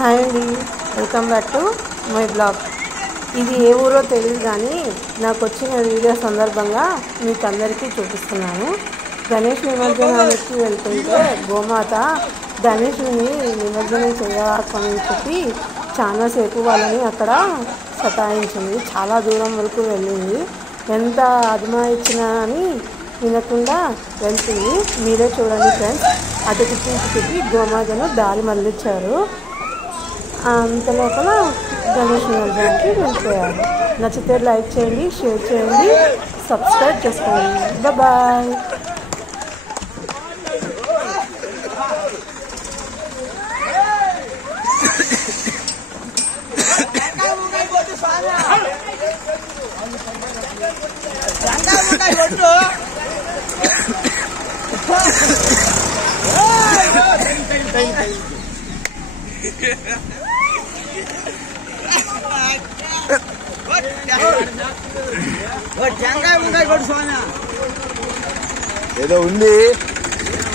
Hi అండి, welcome back to my blog. ఇది ఏ ఊరో తెలియదు కానీ నాకు వచ్చిన వీడియో సందర్భంగా మీకు అందరికీ చూపిస్తున్నాను. గణేష్ నిమజ్జనానికి వెళ్తుంటే గోమాత గణేషుని నిమజ్జనం చేయకని చెప్పి చాలాసేపు వాళ్ళని అక్కడ సతాయించింది. చాలా దూరం వరకు వెళ్ళింది. ఎంత అదమాయించినా అని వినకుండా వెళ్తుంది. మీరే చూడండి ఫ్రెండ్స్, అటు తిప్పి గోమాతను దారి మళ్ళించారు. అంత లోపల గణేష్ నిమజ్జనానికి వెళ్ళిపోయారు. నచ్చితే లైక్ చేయండి, షేర్ చేయండి, సబ్స్క్రైబ్ చేసుకోండి. బాయ్. ఏదో ఉంది,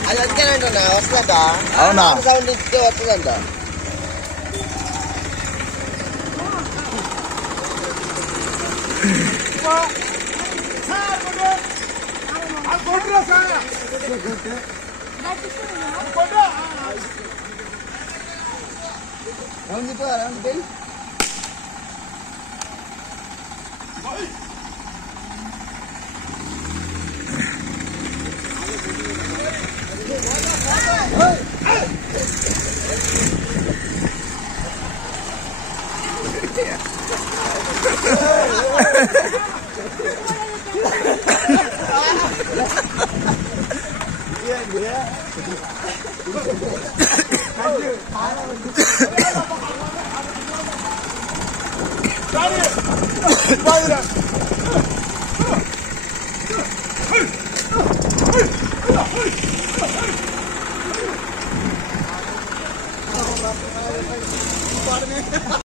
అది వచ్చానంట వస్తుందంట. అవునా? సౌండ్ ఇస్తే వస్తుందంట.